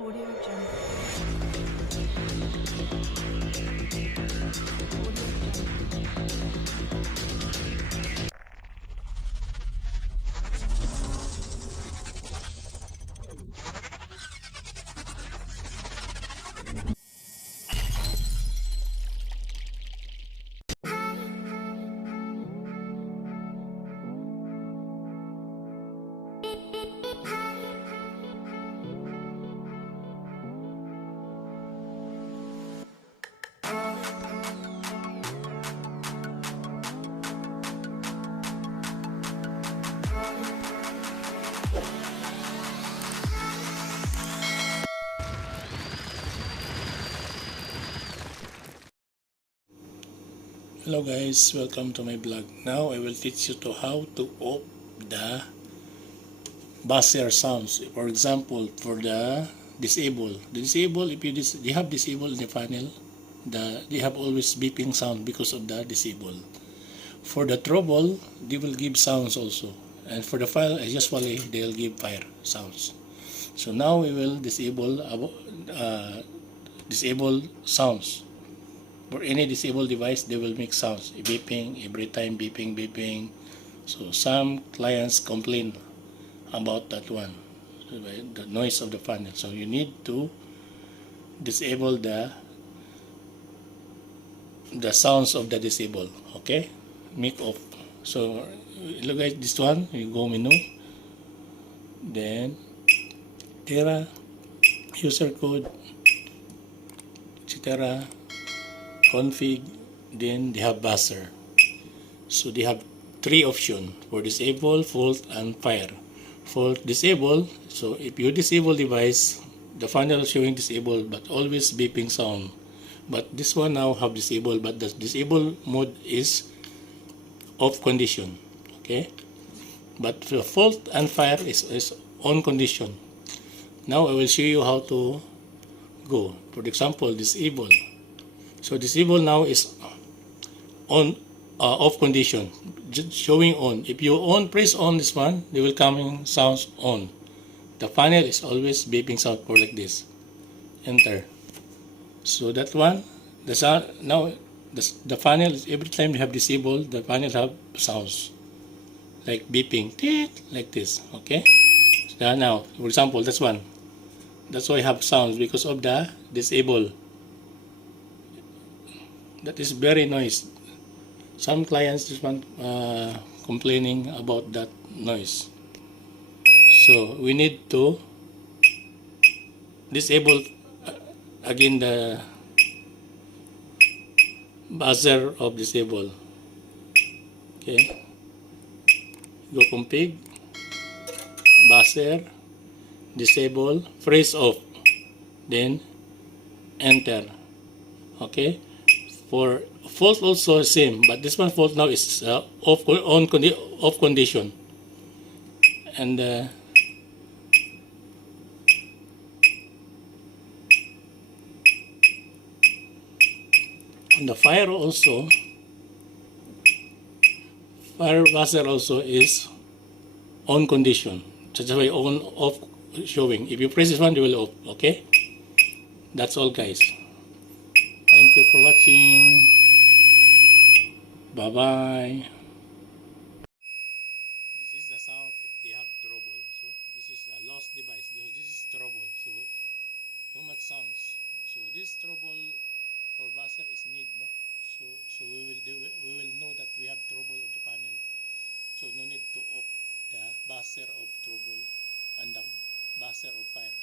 Audio Jungle. Hello guys, welcome to my blog. Now I will teach you to how to off the buzzer sounds. For example, for the disable, if you have disable in the panel, they have always beeping sound because of the disable. For the trouble, they will give sounds also, and for the file, usually they'll give fire sounds. So now we will disable sounds. For any disabled device, they will make sounds, beeping, every time beeping, beeping. So some clients complain about that one, the noise of the panel. So you need to disable the sounds of the disabled. Okay, make off. So look at this one. You go menu, then Terra, user code, etc. Config, then they have buzzer. So they have three options for disable, fault, and fire. Fault disable, so if you disable device, the panel showing disabled but always beeping sound. But this one now have disabled, but the disable mode is off condition. Okay, but the fault and fire is on condition. Now I will show you how to go. For example, disable. So disable now is on off condition, just showing on. If you press on this one, they will come in sounds on. The panel is always beeping sound for like this. Enter. So that one, the sound now the panel is every time you have disabled, the panel have sounds like beeping, like this. Okay. So now, for example, that's one. That's why I have sounds because of the disable. That is very noise. Some clients just want complaining about that noise. So we need to disable again the buzzer of disable. Okay, go config, buzzer, disable, freeze off, then enter. Okay, for fault also same, but this one fault now is off condition, and the fire buzzer also is on condition. That's why on off showing. If you press this one, it will off. Okay, that's all guys. Thank you for watching. Bye bye. This is the sound if they have trouble. So this is a lost device. So this is trouble. So too much sounds. So this trouble for buzzer is need, no. So we will know that we have trouble of the panel. So no need to off the buzzer of trouble and the buzzer of fire.